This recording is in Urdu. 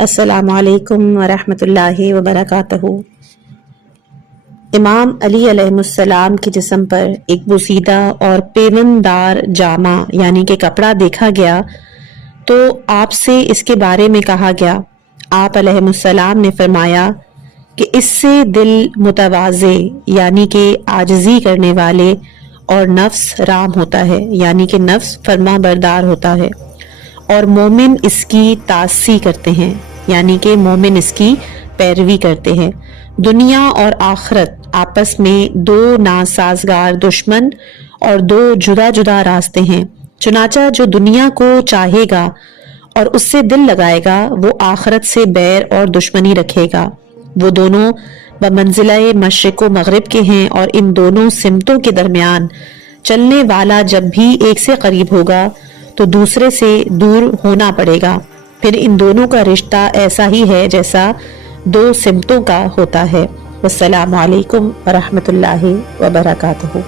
السلام علیکم ورحمۃ اللہ وبرکاتہ۔ امام علی علیہ السلام کے جسم پر ایک بوسیدہ اور پیونددار جامہ یعنی کہ کپڑا دیکھا گیا تو آپ سے اس کے بارے میں کہا گیا۔ آپ علیہ السلام نے فرمایا کہ اس سے دل متواضع یعنی کہ عاجزی کرنے والے اور نفس رام ہوتا ہے یعنی کہ نفس فرما بردار ہوتا ہے، اور مومن اس کی تعصی کرتے ہیں یعنی کہ مومن اس کی پیروی کرتے ہیں۔ دنیا اور آخرت آپس میں دو ناسازگار دشمن اور دو جدا جدا راستے ہیں، چنانچہ جو دنیا کو چاہے گا اور اس سے دل لگائے گا وہ آخرت سے بیر اور دشمنی رکھے گا۔ وہ دونوں بمنزلہ مشرق و مغرب کے ہیں، اور ان دونوں سمتوں کے درمیان چلنے والا جب بھی ایک سے قریب ہوگا تو دوسرے سے دور ہونا پڑے گا۔ پھر ان دونوں کا رشتہ ایسا ہی ہے جیسا دو سمتوں کا ہوتا ہے۔ والسلام علیکم ورحمۃ اللہ وبرکاتہ۔